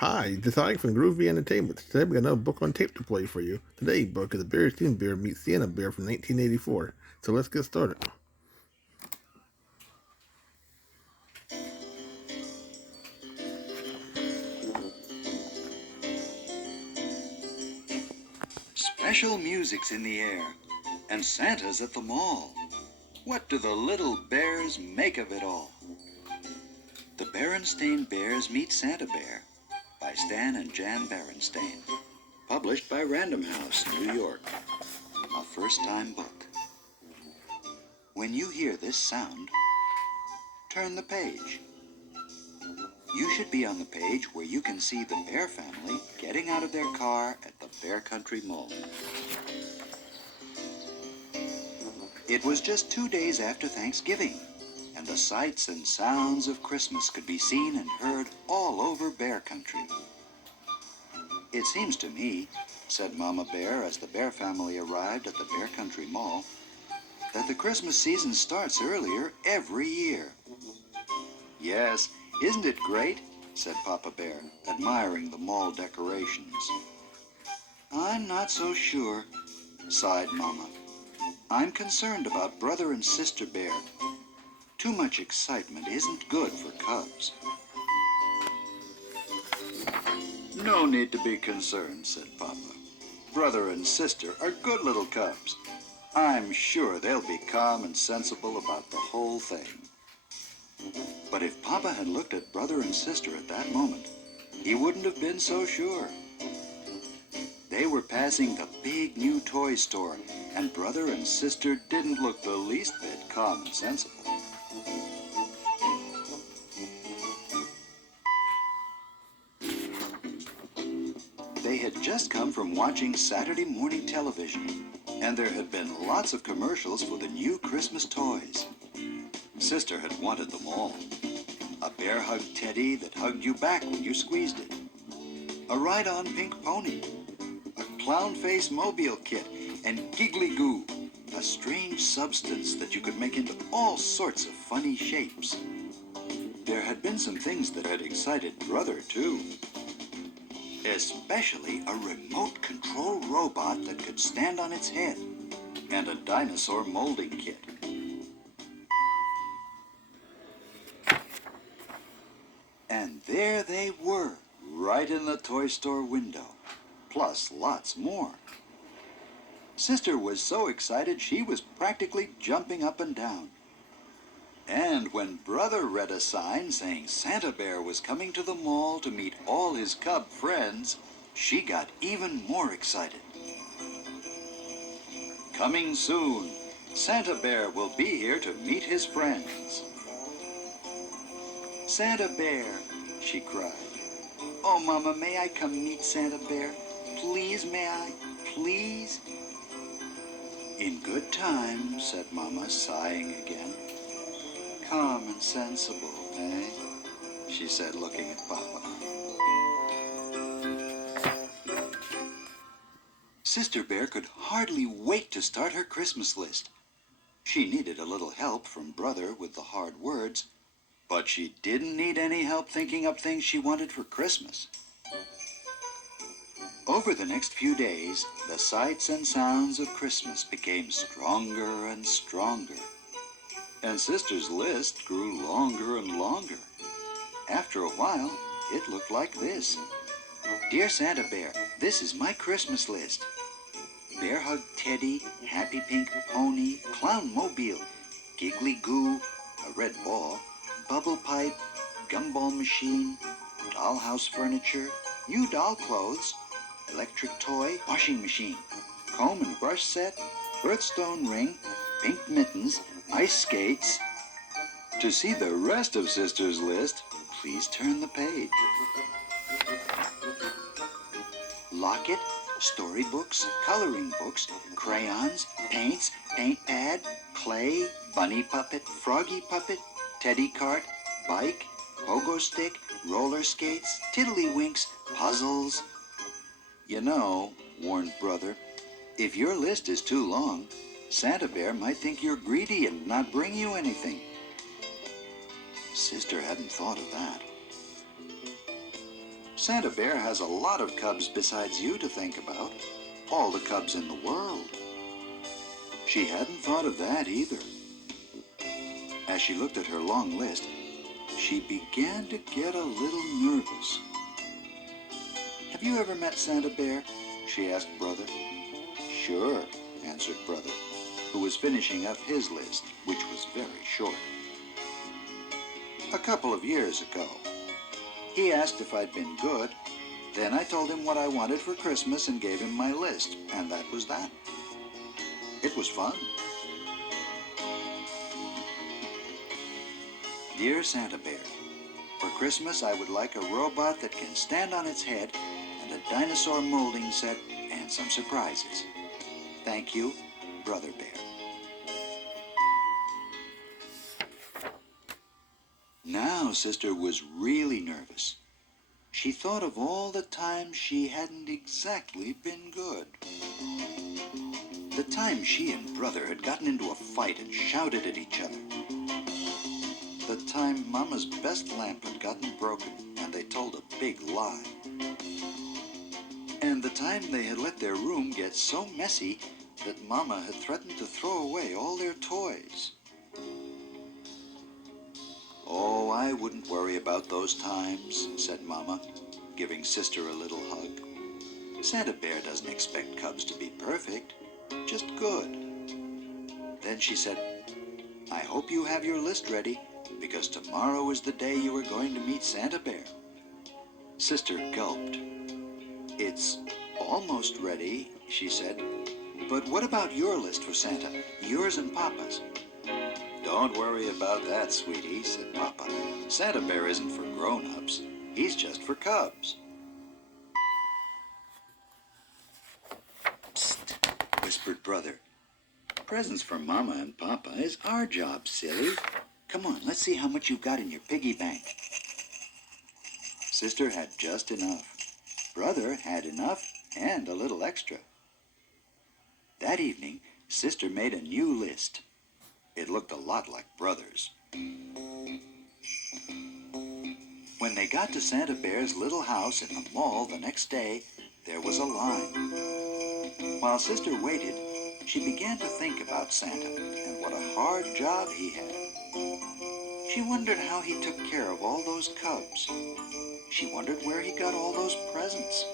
Hi, this is Ike from Groovy Entertainment. Today we got another book on tape to play for you. Today's book is The Berenstain Bear Meets Sienna Bear from 1984. So let's get started. Special music's in the air, and Santa's at the mall. What do the little bears make of it all? The Berenstain Bears Meet Santa Bear by Stan and Jan Berenstain. Published by Random House, New York. A first-time book. When you hear this sound, turn the page. You should be on the page where you can see the Bear family getting out of their car at the Bear Country Mall. It was just 2 days after Thanksgiving, and the sights and sounds of Christmas could be seen and heard all over Bear Country. "It seems to me," said Mama Bear as the Bear family arrived at the Bear Country Mall, "that the Christmas season starts earlier every year." "Yes, isn't it great?" said Papa Bear, admiring the mall decorations. "I'm not so sure," sighed Mama. "I'm concerned about Brother and Sister Bear. Too much excitement isn't good for cubs." "No need to be concerned," said Papa. "Brother and Sister are good little cubs. I'm sure they'll be calm and sensible about the whole thing." But if Papa had looked at Brother and Sister at that moment, he wouldn't have been so sure. They were passing the big new toy store, and Brother and Sister didn't look the least bit calm and sensible. They had just come from watching Saturday morning television, and there had been lots of commercials for the new Christmas toys. Sister had wanted them all. A bear hug teddy that hugged you back when you squeezed it. A ride-on pink pony. A clown face mobile kit, and giggly goo, a strange substance that you could make into all sorts of funny shapes. There had been some things that had excited Brother, too. Especially a remote control robot that could stand on its head, and a dinosaur molding kit. And there they were, right in the toy store window, plus lots more. Sister was so excited she was practically jumping up and down. And when Brother read a sign saying Santa Bear was coming to the mall to meet all his cub friends, she got even more excited. "Coming soon, Santa Bear will be here to meet his friends." "Santa Bear," she cried. "Oh, Mama, may I come meet Santa Bear? Please, may I? Please?" "In good time," said Mama, sighing again. "Calm and sensible, eh?" she said, looking at Papa. Sister Bear could hardly wait to start her Christmas list. She needed a little help from Brother with the hard words, but she didn't need any help thinking up things she wanted for Christmas. Over the next few days, the sights and sounds of Christmas became stronger and stronger. And Sister's list grew longer and longer. After a while, it looked like this. "Dear Santa Bear, this is my Christmas list. Bear hug teddy, happy pink pony, clown mobile, giggly goo, a red ball, bubble pipe, gumball machine, dollhouse furniture, new doll clothes, electric toy, washing machine, comb and brush set, birthstone ring, pink mittens, ice skates." To see the rest of Sister's list, please turn the page. Locket, storybooks, coloring books, crayons, paints, paint pad, clay, bunny puppet, froggy puppet, teddy cart, bike, pogo stick, roller skates, tiddlywinks, puzzles. "You know," warned Brother, "if your list is too long, Santa Bear might think you're greedy and not bring you anything." Sister hadn't thought of that. Santa Bear has a lot of cubs besides you to think about. All the cubs in the world. She hadn't thought of that either. As she looked at her long list, she began to get a little nervous. "Have you ever met Santa Bear?" she asked Brother. "Sure," answered Brother, who was finishing up his list, which was very short. "A couple of years ago. He asked if I'd been good. Then I told him what I wanted for Christmas and gave him my list, and that was that. It was fun." "Dear Santa Bear, for Christmas I would like a robot that can stand on its head and a dinosaur molding set and some surprises. Thank you, Brother Bear." Now Sister was really nervous. She thought of all the times she hadn't exactly been good. The time she and Brother had gotten into a fight and shouted at each other. The time Mama's best lamp had gotten broken and they told a big lie. And the time they had let their room get so messy that Mama had threatened to throw away all their toys. "Oh, I wouldn't worry about those times," said Mama, giving Sister a little hug. "Santa Bear doesn't expect cubs to be perfect, just good." Then she said, "I hope you have your list ready, because tomorrow is the day you are going to meet Santa Bear." Sister gulped. "It's almost ready," she said. "But what about your list for Santa, yours and Papa's?" "Don't worry about that, sweetie," said Papa. "Santa Bear isn't for grown-ups. He's just for cubs." "Psst," whispered Brother. "Presents for Mama and Papa is our job, silly. Come on, let's see how much you've got in your piggy bank." Sister had just enough. Brother had enough and a little extra. That evening, Sister made a new list. It looked a lot like Brother's. When they got to Santa Bear's little house in the mall the next day, there was a line. While Sister waited, she began to think about Santa and what a hard job he had. She wondered how he took care of all those cubs. She wondered where he got all those presents.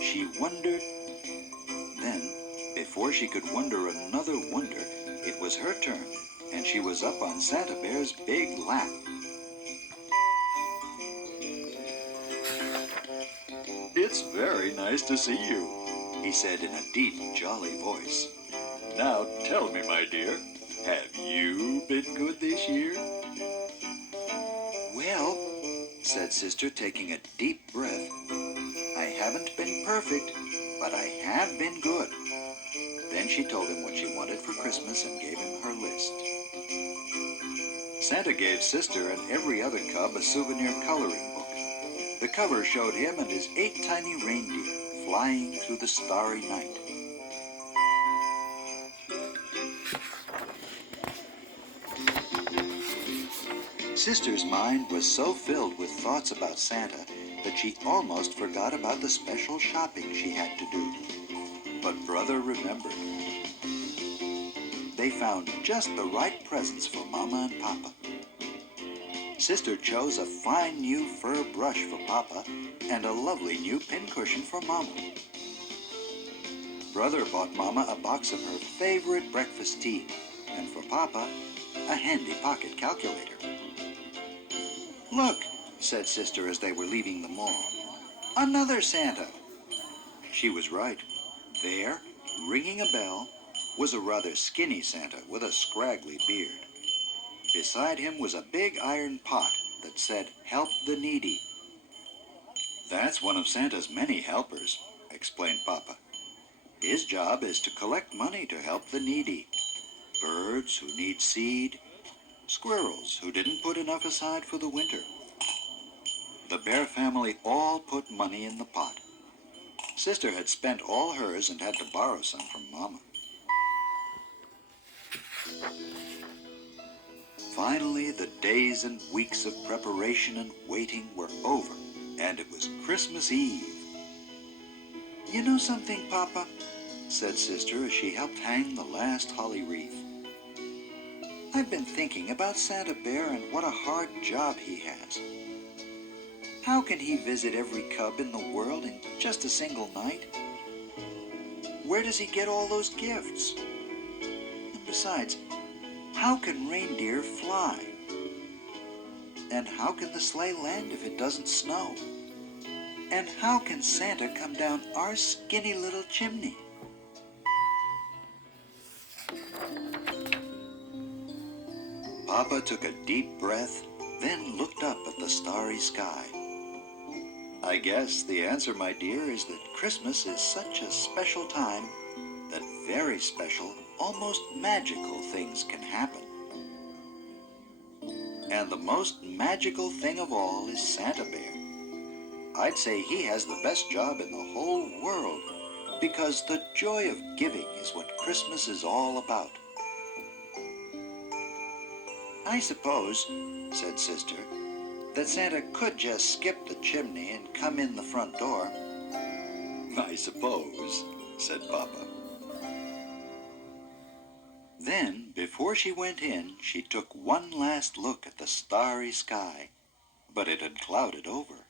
She wondered. Then, before she could wonder another wonder, it was her turn, and she was up on Santa Bear's big lap. "It's very nice to see you," he said in a deep, jolly voice. "Now tell me, my dear, have you been good this year?" "Well," said Sister, taking a deep breath, "I haven't been perfect, but I have been good." Then she told him what she wanted for Christmas and gave him her list. Santa gave Sister and every other cub a souvenir coloring book. The cover showed him and his 8 tiny reindeer flying through the starry night. Sister's mind was so filled with thoughts about Santa that she almost forgot about the special shopping she had to do. But Brother remembered. They found just the right presents for Mama and Papa. Sister chose a fine new fur brush for Papa and a lovely new pincushion for Mama. Brother bought Mama a box of her favorite breakfast tea, and for Papa, a handy pocket calculator. "Look," said Sister as they were leaving the mall. "Another Santa." She was right. There, ringing a bell, was a rather skinny Santa with a scraggly beard. Beside him was a big iron pot that said, "Help the Needy." "That's one of Santa's many helpers," explained Papa. "His job is to collect money to help the needy. Birds who need seed, squirrels who didn't put enough aside for the winter." The Bear family all put money in the pot. Sister had spent all hers and had to borrow some from Mama. Finally, the days and weeks of preparation and waiting were over, and it was Christmas Eve. "You know something, Papa?" said Sister as she helped hang the last holly wreath. "I've been thinking about Santa Bear and what a hard job he has. How can he visit every cub in the world in just a single night? Where does he get all those gifts? And besides, how can reindeer fly? And how can the sleigh land if it doesn't snow? And how can Santa come down our skinny little chimney?" Papa took a deep breath, then looked up at the starry sky. "I guess the answer, my dear, is that Christmas is such a special time that very special, almost magical things can happen. And the most magical thing of all is Santa Bear. I'd say he has the best job in the whole world, because the joy of giving is what Christmas is all about." "I suppose," said Sister, "that Santa could just skip the chimney and come in the front door." "I suppose," said Papa. Then, before she went in, she took one last look at the starry sky, but it had clouded over.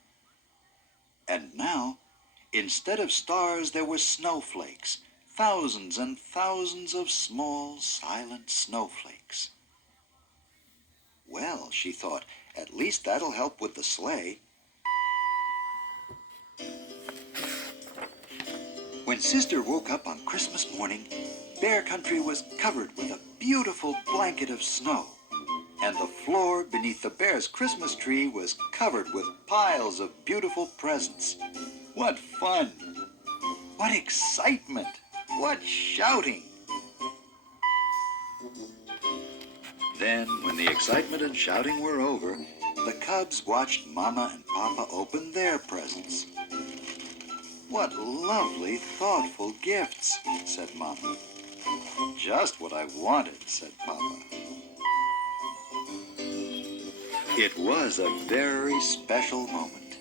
And now, instead of stars, there were snowflakes, thousands and thousands of small, silent snowflakes. "Well," she thought, "at least that'll help with the sleigh." When Sister woke up on Christmas morning, Bear Country was covered with a beautiful blanket of snow, and the floor beneath the bear's Christmas tree was covered with piles of beautiful presents. What fun! What excitement! What shouting! Then, when the excitement and shouting were over, the cubs watched Mama and Papa open their presents. "What lovely, thoughtful gifts," said Mama. "Just what I wanted," said Papa. It was a very special moment.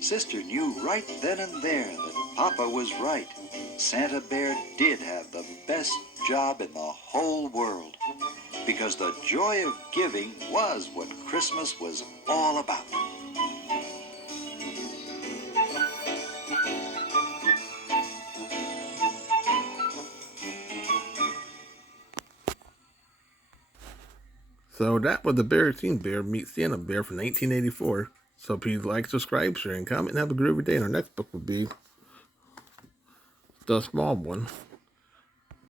Sister knew right then and there that Papa was right. Santa Bear did have the best job in the whole world, because the joy of giving was what Christmas was all about. So that was the Berenstain Bear meets Santa Bear from 1984. So please like, subscribe, share, and comment, and have a groovy day. And our next book will be The Small One.